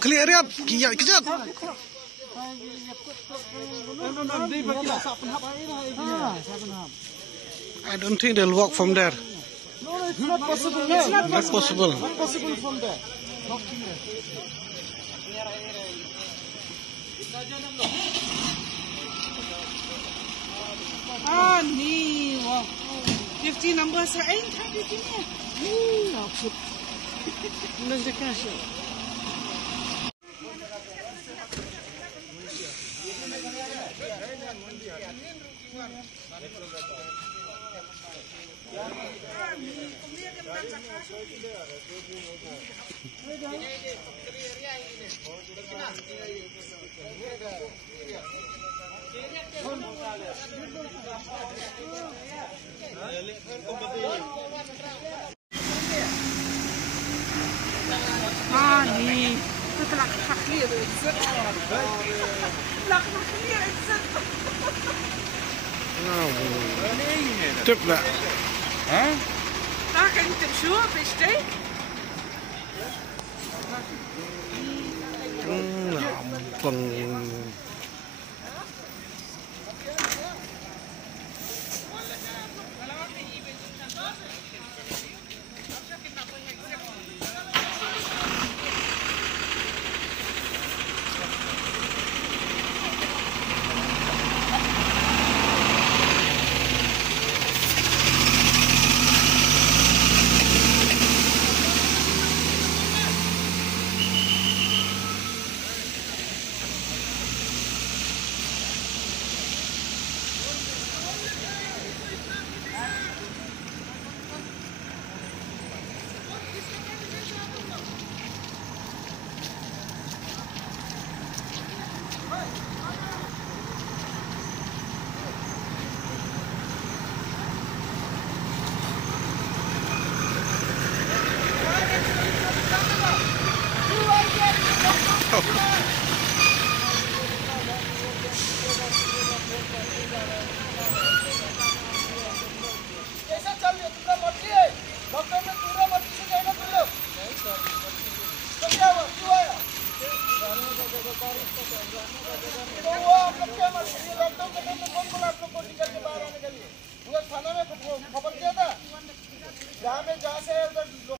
clear ya, kiat kejat. I don't think they'll walk from there. No, it's not possible. No, Not possible. Not possible from there. Ah, ni, wow. 50 number sa ay, tadi ni. Ni, aku. Nak dekat siya. Ah, ni. Itu telah clear exit. Telah clear exit. Tip lah. Huh? Da kan du sure besteh. Nampang.